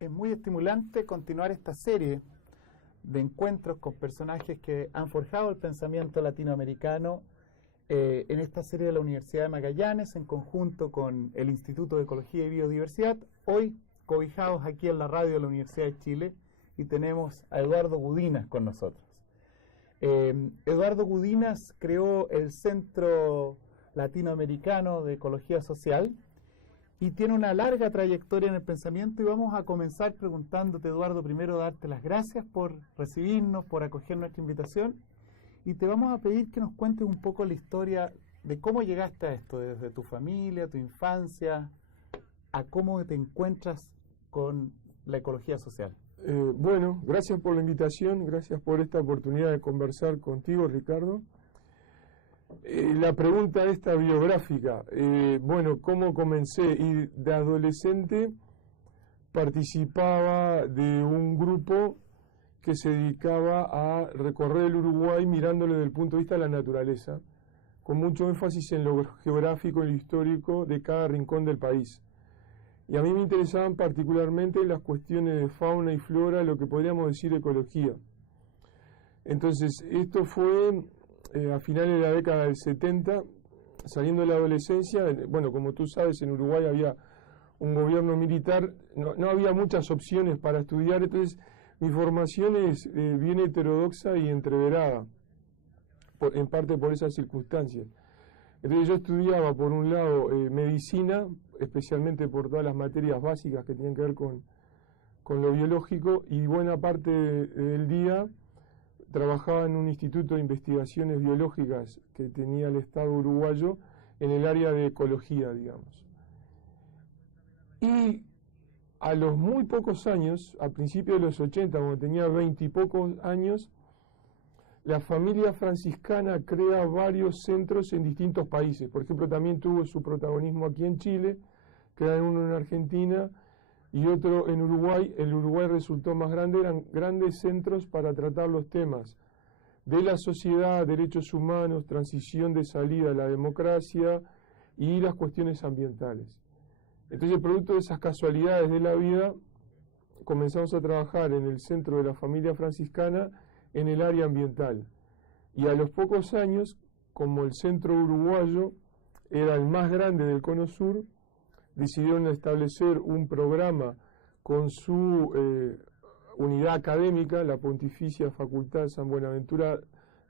Es muy estimulante continuar esta serie de encuentros con personajes que han forjado el pensamiento latinoamericano en esta serie de la Universidad de Magallanes en conjunto con el Instituto de Ecología y Biodiversidad, hoy cobijados aquí en la radio de la Universidad de Chile, y tenemos a Eduardo Gudinas con nosotros. Eduardo Gudinas creó el Centro Latinoamericano de Ecología Social y tiene una larga trayectoria en el pensamiento, y vamos a comenzar preguntándote, Eduardo, primero darte las gracias por recibirnos, por acoger nuestra invitación, y te vamos a pedir que nos cuentes un poco la historia de cómo llegaste a esto, desde tu familia, tu infancia, a cómo te encuentras con la ecología social. Bueno, gracias por la invitación, gracias por esta oportunidad de conversar contigo, Ricardo. La pregunta esta biográfica, bueno, ¿cómo comencé? Y de adolescente participaba de un grupo que se dedicaba a recorrer el Uruguay mirándolo desde el punto de vista de la naturaleza, con mucho énfasis en lo geográfico y lo histórico de cada rincón del país. Y a mí me interesaban particularmente las cuestiones de fauna y flora, lo que podríamos decir ecología. Entonces, esto fue a finales de la década del 70, saliendo de la adolescencia. Bueno, como tú sabes, en Uruguay había un gobierno militar, no había muchas opciones para estudiar, entonces mi formación es bien heterodoxa y entreverada, en parte por esas circunstancias. Entonces yo estudiaba, por un lado, medicina, especialmente por todas las materias básicas que tienen que ver con lo biológico, y buena parte del día trabajaba en un instituto de investigaciones biológicas que tenía el Estado uruguayo en el área de ecología, digamos. Y a los muy pocos años, a principios de los 80, cuando tenía 20 y pocos años, la familia franciscana crea varios centros en distintos países. Por ejemplo, también tuvo su protagonismo aquí en Chile, crean uno en Argentina y otro en Uruguay. El Uruguay resultó más grande, eran grandes centros para tratar los temas de la sociedad, derechos humanos, transición de salida a la democracia y las cuestiones ambientales. Entonces, producto de esas casualidades de la vida, comenzamos a trabajar en el centro de la familia franciscana en el área ambiental. Y a los pocos años, como el centro uruguayo era el más grande del Cono Sur, decidieron establecer un programa con su unidad académica, la Pontificia Facultad San Buenaventura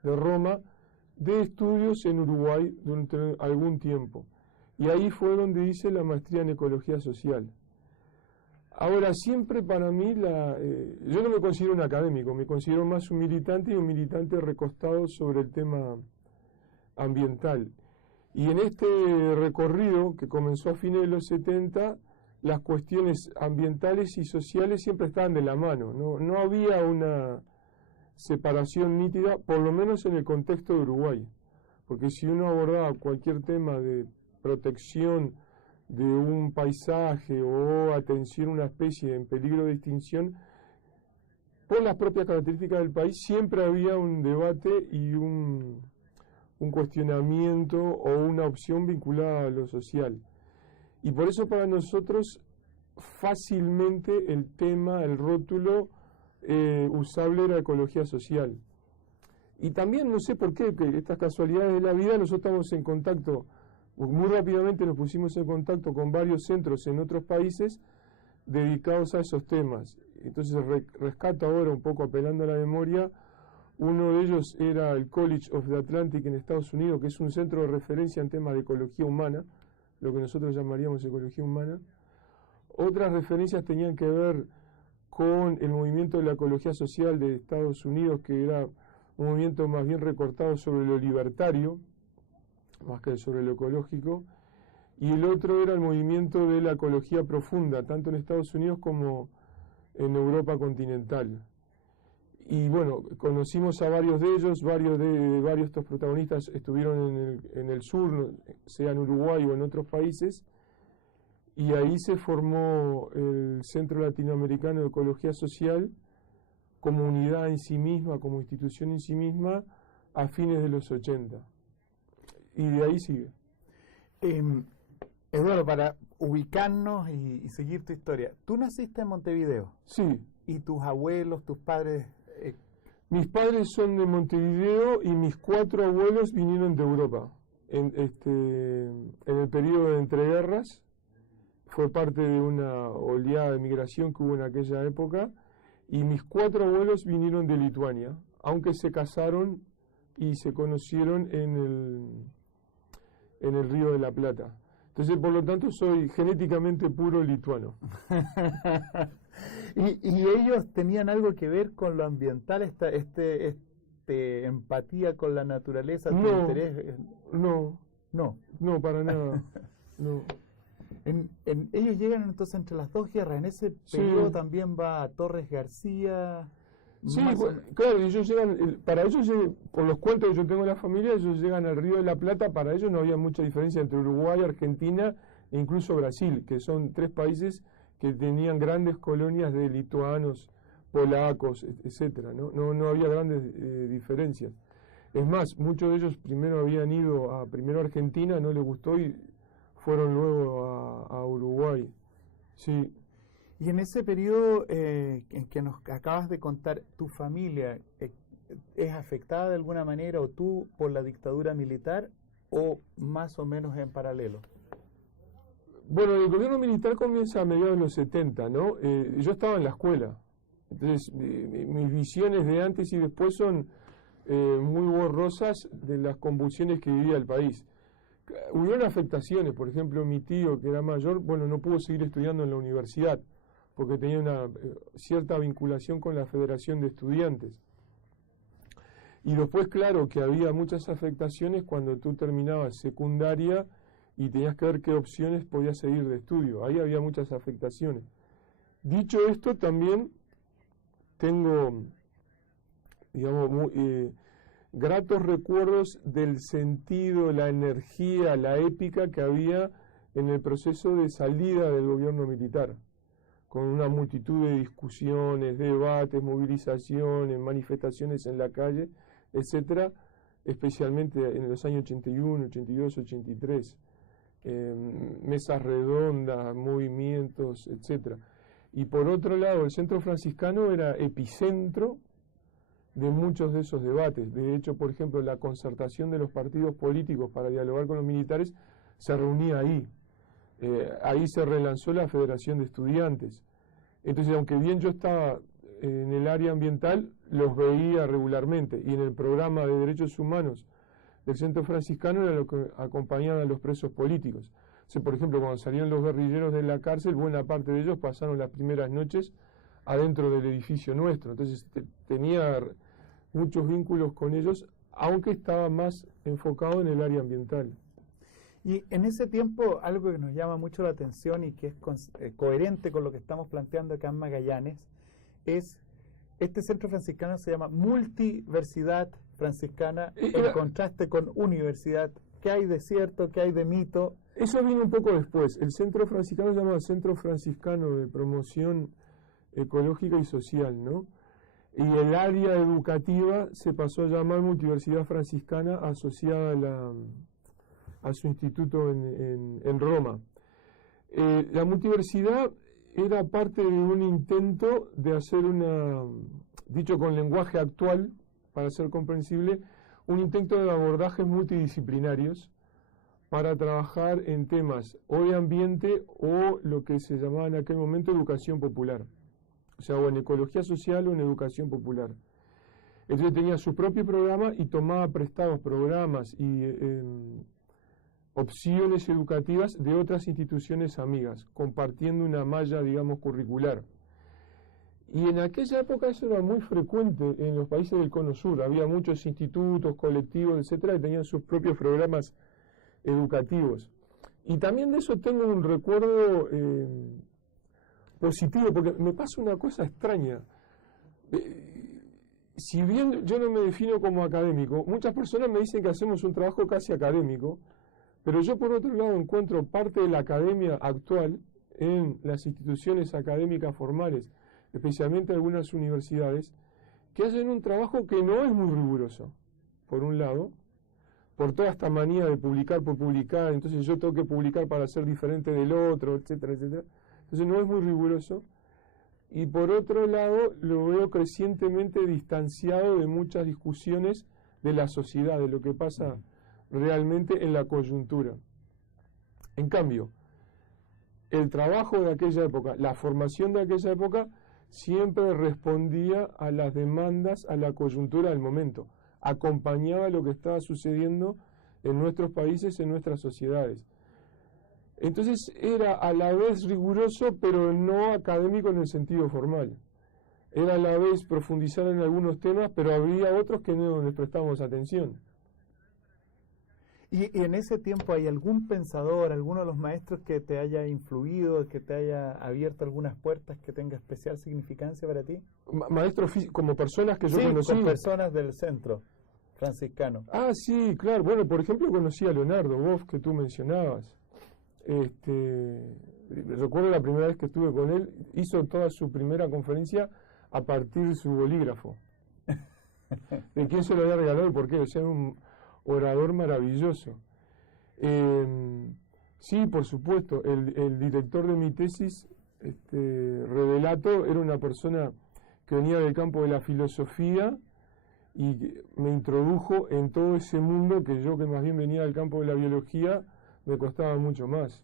de Roma, de estudios en Uruguay durante algún tiempo. Y ahí fue donde hice la maestría en Ecología Social. Ahora, siempre para mí, yo no me considero un académico, me considero más un militante, y un militante recostado sobre el tema ambiental. Y en este recorrido, que comenzó a fines de los 70, las cuestiones ambientales y sociales siempre estaban de la mano, no había una separación nítida, por lo menos en el contexto de Uruguay. Porque si uno abordaba cualquier tema de protección de un paisaje o atención a una especie en peligro de extinción, por las propias características del país, siempre había un debate y un cuestionamiento o una opción vinculada a lo social. Y por eso para nosotros fácilmente el tema, el rótulo usable era ecología social. Y también, no sé por qué, que estas casualidades de la vida, nosotros estamos en contacto, muy rápidamente nos pusimos en contacto con varios centros en otros países dedicados a esos temas. Entonces rescato ahora, un poco apelando a la memoria, uno de ellos era el College of the Atlantic en Estados Unidos, que es un centro de referencia en temas de ecología humana, lo que nosotros llamaríamos ecología humana. Otras referencias tenían que ver con el movimiento de la ecología social de Estados Unidos, que era un movimiento más bien recortado sobre lo libertario, más que sobre lo ecológico, y el otro era el movimiento de la ecología profunda, tanto en Estados Unidos como en Europa continental. Y bueno, conocimos a varios de ellos, varios de estos protagonistas estuvieron en el sur, sea en Uruguay o en otros países, y ahí se formó el Centro Latinoamericano de Ecología Social como unidad en sí misma, como institución en sí misma, a fines de los 80. Y de ahí sigue. Eduardo, para ubicarnos y seguir tu historia. Tú naciste en Montevideo. Sí. ¿Y tus abuelos, tus padres? Mis padres son de Montevideo y mis 4 abuelos vinieron de Europa. En el periodo de entreguerras, fue parte de una oleada de migración que hubo en aquella época, y mis 4 abuelos vinieron de Lituania, aunque se casaron y se conocieron en el Río de la Plata. Entonces, por lo tanto, soy genéticamente puro lituano. ¿Y ellos tenían algo que ver con lo ambiental, empatía con la naturaleza, tu interés? No, para nada. No. Ellos llegan entonces entre las 2 guerras. En ese periodo también va a Torres García. Sí, claro, ellos llegan, para ellos, por los cuentos que yo tengo de la familia, ellos llegan al Río de la Plata. Para ellos no había mucha diferencia entre Uruguay, Argentina e incluso Brasil, que son 3 países que tenían grandes colonias de lituanos, polacos, etcétera. No había grandes diferencias. Es más, muchos de ellos primero habían ido primero a Argentina, no les gustó y fueron luego a Uruguay. Sí. Y en ese periodo en que nos acabas de contar, ¿tu familia es afectada de alguna manera, o tú por la dictadura militar, o más o menos en paralelo? Bueno, el gobierno militar comienza a mediados de los 70, ¿no? Yo estaba en la escuela, entonces mis visiones de antes y después son muy borrosas de las convulsiones que vivía el país. Hubieron afectaciones, por ejemplo, mi tío, que era mayor, no pudo seguir estudiando en la universidad, porque tenía una cierta vinculación con la Federación de Estudiantes. Y después, claro, que había muchas afectaciones cuando tú terminabas secundaria y tenías que ver qué opciones podías seguir de estudio. Ahí había muchas afectaciones. Dicho esto, también tengo, digamos, gratos recuerdos del sentido, la energía, la épica que había en el proceso de salida del gobierno militar, con una multitud de discusiones, debates, movilizaciones, manifestaciones en la calle, etcétera, especialmente en los años 81, 82, 83, mesas redondas, movimientos, etcétera. Y por otro lado, el Centro Franciscano era epicentro de muchos de esos debates. De hecho, por ejemplo, la concertación de los partidos políticos para dialogar con los militares se reunía ahí. Ahí se relanzó la Federación de Estudiantes. Entonces, aunque bien yo estaba en el área ambiental, los veía regularmente. Y en el programa de derechos humanos del Centro Franciscano era lo que acompañaban a los presos políticos. O sea, por ejemplo, cuando salían los guerrilleros de la cárcel, buena parte de ellos pasaron las primeras noches adentro del edificio nuestro. Entonces tenía muchos vínculos con ellos, aunque estaba más enfocado en el área ambiental. Y en ese tiempo, algo que nos llama mucho la atención y que es coherente con lo que estamos planteando acá en Magallanes, es este centro franciscano se llama Multiversidad Franciscana, en contraste con universidad. ¿Qué hay de cierto? ¿Qué hay de mito? Eso vino un poco después. El centro franciscano se llama Centro Franciscano de Promoción Ecológica y Social, ¿no? Y el área educativa se pasó a llamar Multiversidad Franciscana, asociada a su instituto en Roma. La multiversidad era parte de un intento de hacer dicho con lenguaje actual, para ser comprensible, un intento de abordajes multidisciplinarios para trabajar en temas o de ambiente o lo que se llamaba en aquel momento educación popular. O sea, o en ecología social o en educación popular. Entonces tenía su propio programa y tomaba prestados programas y opciones educativas de otras instituciones amigas, compartiendo una malla, digamos, curricular. Y en aquella época eso era muy frecuente en los países del Cono Sur. Había muchos institutos, colectivos, etcétera, que tenían sus propios programas educativos. Y también de eso tengo un recuerdo positivo, porque me pasa una cosa extraña. Si bien yo no me defino como académico, muchas personas me dicen que hacemos un trabajo casi académico, pero yo por otro lado encuentro parte de la academia actual en las instituciones académicas formales, especialmente algunas universidades, que hacen un trabajo que no es muy riguroso, por un lado, por toda esta manía de publicar por publicar, entonces yo tengo que publicar para ser diferente del otro, etcétera, etcétera. Entonces no es muy riguroso. Y por otro lado, lo veo crecientemente distanciado de muchas discusiones de la sociedad, de lo que pasa realmente en la coyuntura. En cambio, el trabajo de aquella época, la formación de aquella época, siempre respondía a las demandas, a la coyuntura del momento, acompañaba lo que estaba sucediendo en nuestros países, en nuestras sociedades. Entonces era a la vez riguroso, pero no académico en el sentido formal. Era a la vez profundizar en algunos temas, pero había otros que no les prestábamos atención. ¿Y en ese tiempo hay algún pensador, alguno de los maestros que te haya influido, que te haya abierto algunas puertas, que tenga especial significancia para ti? Maestros como personas que yo conocí. Con personas del centro franciscano. Ah, sí, claro. Bueno, por ejemplo, conocí a Leonardo Boff, que tú mencionabas. Recuerdo la primera vez que estuve con él, hizo toda su primera conferencia a partir de su bolígrafo. ¿De quién se lo había regalado y por qué? O sea, un orador maravilloso. Sí, por supuesto, el director de mi tesis, Revelato, era una persona que venía del campo de la filosofía y me introdujo en todo ese mundo que yo, que más bien venía del campo de la biología, me costaba mucho más.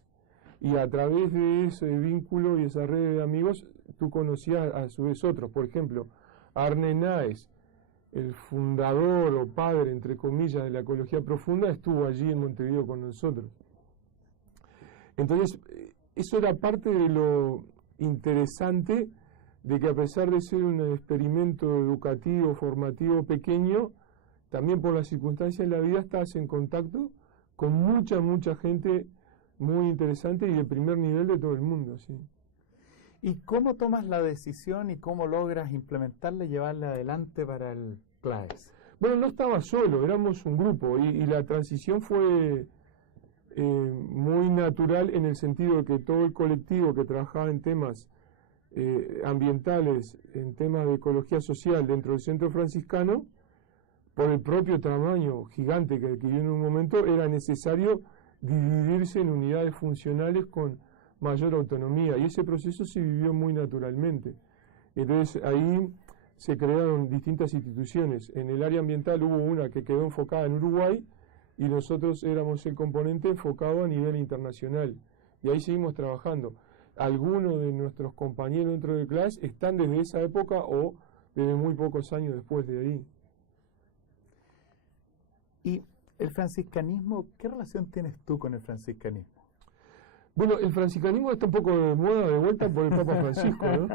Y a través de ese vínculo y esa red de amigos, tú conocías a su vez otros. Por ejemplo, Arne Naes, el fundador o padre, entre comillas, de la ecología profunda, estuvo allí en Montevideo con nosotros. Entonces, eso era parte de lo interesante de que, a pesar de ser un experimento educativo, formativo pequeño, también por las circunstancias de la vida estás en contacto con mucha gente muy interesante y de primer nivel de todo el mundo, sí. ¿Y cómo tomas la decisión y cómo logras implementarla y llevarla adelante para el CLAES? Bueno, no estaba solo, éramos un grupo y la transición fue muy natural en el sentido de que todo el colectivo que trabajaba en temas ambientales, en temas de ecología social dentro del centro franciscano, por el propio tamaño gigante que adquirió en un momento, era necesario dividirse en unidades funcionales con mayor autonomía, y ese proceso se vivió muy naturalmente. Entonces ahí se crearon distintas instituciones. En el área ambiental hubo una que quedó enfocada en Uruguay y nosotros éramos el componente enfocado a nivel internacional, y ahí seguimos trabajando. Algunos de nuestros compañeros dentro de CLAES están desde esa época o desde muy pocos años después de ahí. ¿Y el franciscanismo, qué relación tienes tú con el franciscanismo? Bueno, el franciscanismo está un poco de moda, de vuelta por el Papa Francisco, ¿no?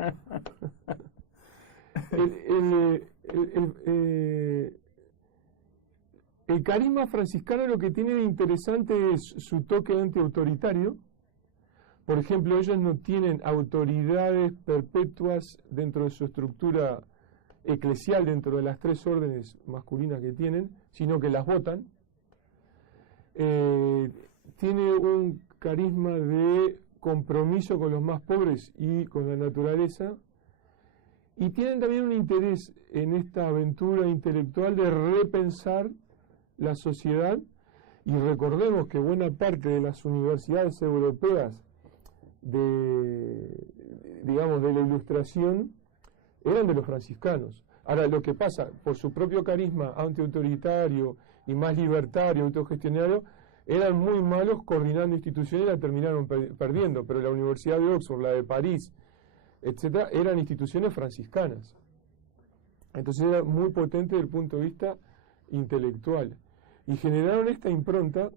El carisma franciscano lo que tiene de interesante es su toque antiautoritario. Por ejemplo, ellos no tienen autoridades perpetuas dentro de su estructura eclesial, dentro de las tres órdenes masculinas que tienen, sino que las votan. Tiene un carisma de compromiso con los más pobres y con la naturaleza, y tienen también un interés en esta aventura intelectual de repensar la sociedad. Y recordemos que buena parte de las universidades europeas de la Ilustración eran de los franciscanos. Ahora, lo que pasa, por su propio carisma antiautoritario y más libertario, autogestionario, eran muy malos coordinando instituciones y la terminaron perdiendo, pero la Universidad de Oxford, la de París, etcétera, eran instituciones franciscanas. Entonces era muy potente desde el punto de vista intelectual. Y generaron esta impronta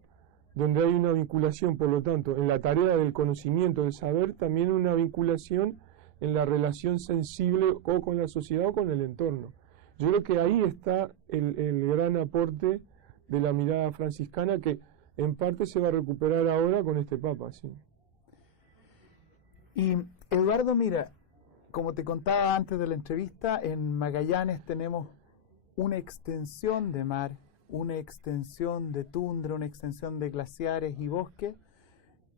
donde hay una vinculación, por lo tanto, en la tarea del conocimiento, del saber, también una vinculación en la relación sensible o con la sociedad o con el entorno. Yo creo que ahí está el gran aporte de la mirada franciscana, que en parte se va a recuperar ahora con este Papa, sí. Y Eduardo, mira, como te contaba antes de la entrevista, en Magallanes tenemos una extensión de mar, una extensión de tundra, una extensión de glaciares y bosques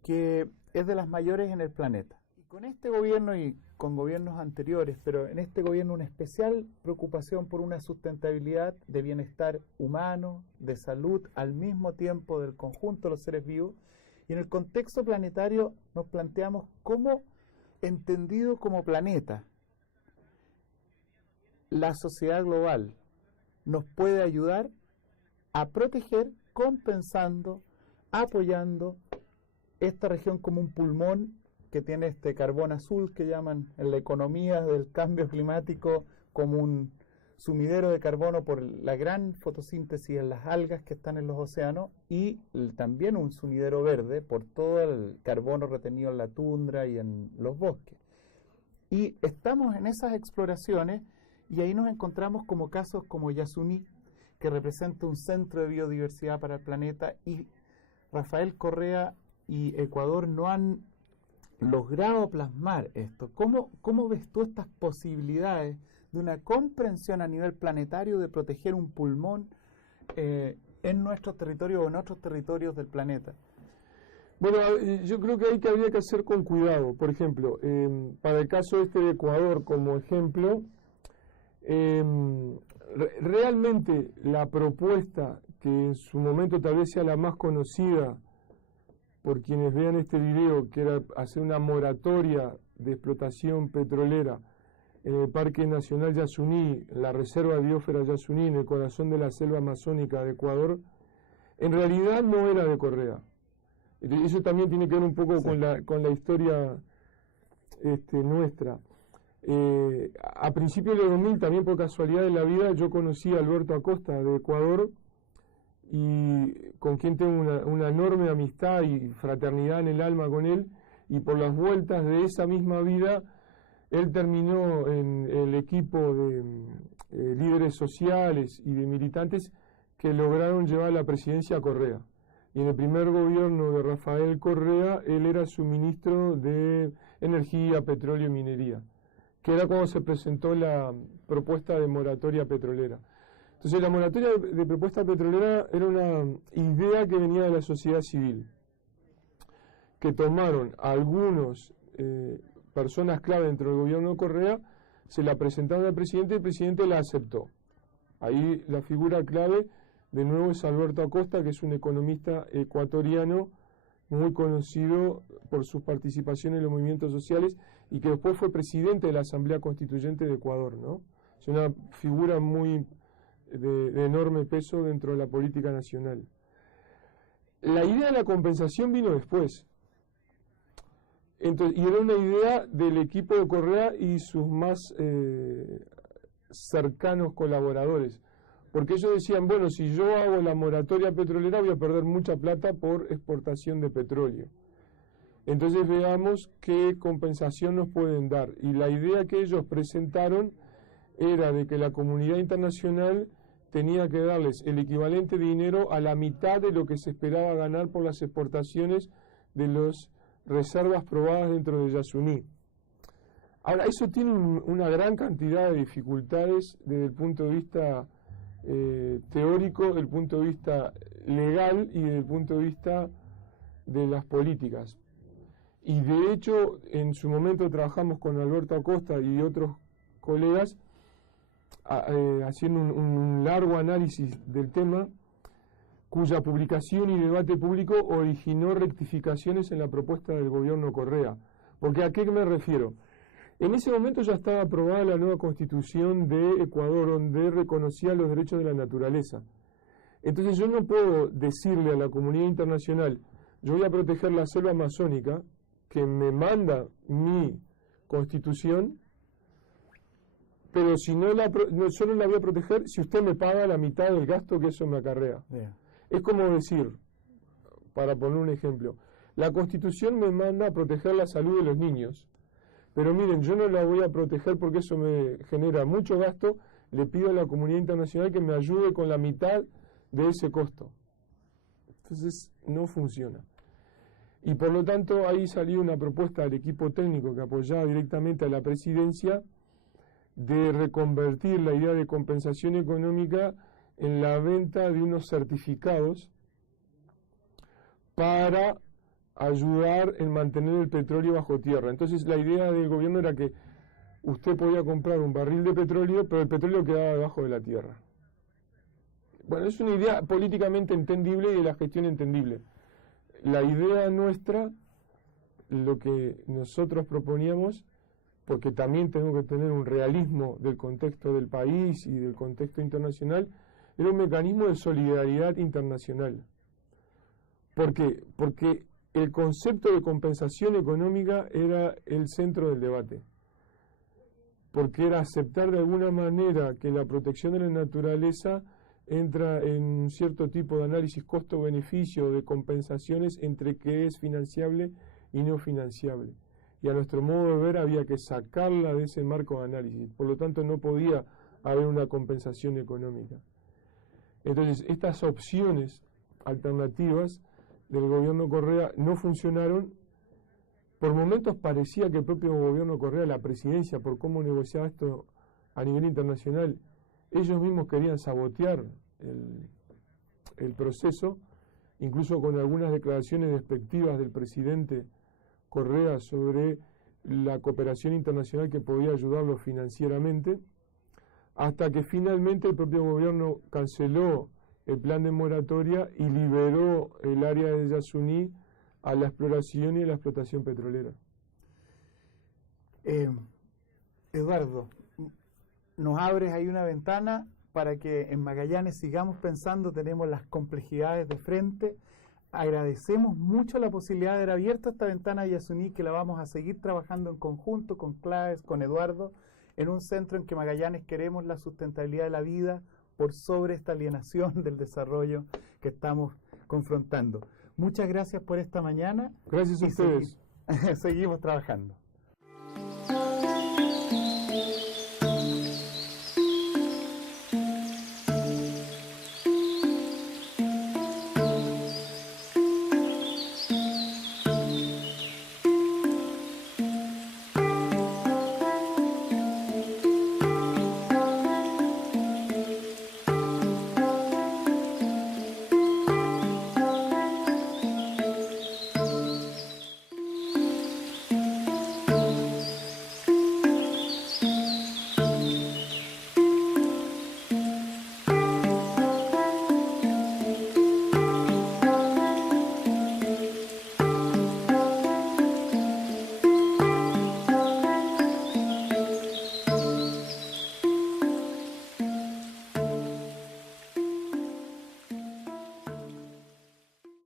que es de las mayores en el planeta. con este gobierno y con gobiernos anteriores, pero en este gobierno una especial preocupación por una sustentabilidad de bienestar humano, de salud, al mismo tiempo del conjunto de los seres vivos. Y en el contexto planetario nos planteamos cómo, entendido como planeta, la sociedad global nos puede ayudar a proteger, compensando, apoyando esta región como un pulmón que tiene este carbón azul que llaman en la economía del cambio climático como un sumidero de carbono por la gran fotosíntesis en las algas que están en los océanos y también un sumidero verde por todo el carbono retenido en la tundra y en los bosques. Y estamos en esas exploraciones y ahí nos encontramos como casos como Yasuní, que representa un centro de biodiversidad para el planeta, y Rafael Correa y Ecuador no han logrado plasmar esto. ¿Cómo ves tú estas posibilidades de una comprensión a nivel planetario de proteger un pulmón en nuestros territorios o en otros territorios del planeta? Bueno, yo creo que habría que hacer con cuidado. Por ejemplo, para el caso este de Ecuador como ejemplo, realmente la propuesta, que en su momento tal vez sea la más conocida por quienes vean este video, que era hacer una moratoria de explotación petrolera en el Parque Nacional Yasuní, la Reserva Biosfera Yasuní, en el corazón de la selva amazónica de Ecuador, en realidad no era de Correa. Eso también tiene que ver un poco con la historia nuestra. A principios de 2000, también por casualidad de la vida, yo conocí a Alberto Acosta de Ecuador, y con quien tengo una enorme amistad y fraternidad en el alma con él, y por las vueltas de esa misma vida, él terminó en el equipo de líderes sociales y de militantes que lograron llevar la presidencia a Correa. Y en el primer gobierno de Rafael Correa, él era su ministro de Energía, Petróleo y Minería, que era cuando se presentó la propuesta de moratoria petrolera. Entonces, la moratoria de propuesta petrolera era una idea que venía de la sociedad civil, que tomaron algunos personas clave dentro del gobierno de Correa, se la presentaron al presidente y el presidente la aceptó. Ahí la figura clave, de nuevo, es Alberto Acosta, que es un economista ecuatoriano muy conocido por su participación en los movimientos sociales y que después fue presidente de la Asamblea Constituyente de Ecuador, ¿no? Es una figura muy de enorme peso dentro de la política nacional. La idea de la compensación vino después. Entonces, y era una idea del equipo de Correa y sus más cercanos colaboradores. Porque ellos decían, bueno, si yo hago la moratoria petrolera voy a perder mucha plata por exportación de petróleo. Entonces veamos qué compensación nos pueden dar. Y la idea que ellos presentaron era de que la comunidad internacional tenía que darles el equivalente de dinero a la mitad de lo que se esperaba ganar por las exportaciones de las reservas probadas dentro de Yasuní. Ahora, eso tiene una gran cantidad de dificultades desde el punto de vista teórico, desde el punto de vista legal y desde el punto de vista de las políticas. Y de hecho, en su momento trabajamos con Alberto Acosta y otros colegas haciendo un largo análisis del tema, cuya publicación y debate público originó rectificaciones en la propuesta del gobierno Correa. Porque ¿a qué me refiero? En ese momento ya estaba aprobada la nueva constitución de Ecuador, donde reconocía los derechos de la naturaleza. Entonces yo no puedo decirle a la comunidad internacional, yo voy a proteger la selva amazónica, que me manda mi constitución, pero si no yo no la voy a proteger si usted me paga la mitad del gasto que eso me acarrea. Es como decir, para poner un ejemplo, la Constitución me manda a proteger la salud de los niños, pero miren, yo no la voy a proteger porque eso me genera mucho gasto, le pido a la comunidad internacional que me ayude con la mitad de ese costo. Entonces, no funciona. Y por lo tanto, ahí salió una propuesta del equipo técnico que apoyaba directamente a la presidencia de reconvertir la idea de compensación económica en la venta de unos certificados para ayudar en mantener el petróleo bajo tierra. Entonces la idea del gobierno era que usted podía comprar un barril de petróleo, pero el petróleo quedaba debajo de la tierra. Bueno, es una idea políticamente entendible y de la gestión entendible. La idea nuestra, lo que nosotros proponíamos, porque también tenemos que tener un realismo del contexto del país y del contexto internacional, era un mecanismo de solidaridad internacional. ¿Por qué? Porque el concepto de compensación económica era el centro del debate. Porque era aceptar de alguna manera que la protección de la naturaleza entra en un cierto tipo de análisis costo-beneficio, de compensaciones entre qué es financiable y no financiable. Y a nuestro modo de ver había que sacarla de ese marco de análisis. Por lo tanto, no podía haber una compensación económica. Entonces, estas opciones alternativas del gobierno Correa no funcionaron. Por momentos parecía que el propio gobierno Correa, la presidencia, por cómo negociaba esto a nivel internacional, ellos mismos querían sabotear el proceso, incluso con algunas declaraciones despectivas del presidente Correa sobre la cooperación internacional que podía ayudarlo financieramente, hasta que finalmente el propio gobierno canceló el plan de moratoria y liberó el área de Yasuní a la exploración y a la explotación petrolera. Eduardo, nos abres ahí una ventana para que en Magallanes sigamos pensando, tenemos las complejidades de frente. Agradecemos mucho la posibilidad de haber abierto esta ventana de Yasuní, que la vamos a seguir trabajando en conjunto con Claves, con Eduardo, en un centro en que Magallanes queremos la sustentabilidad de la vida por sobre esta alienación del desarrollo que estamos confrontando. Muchas gracias por esta mañana. Gracias a ustedes. Seguimos trabajando.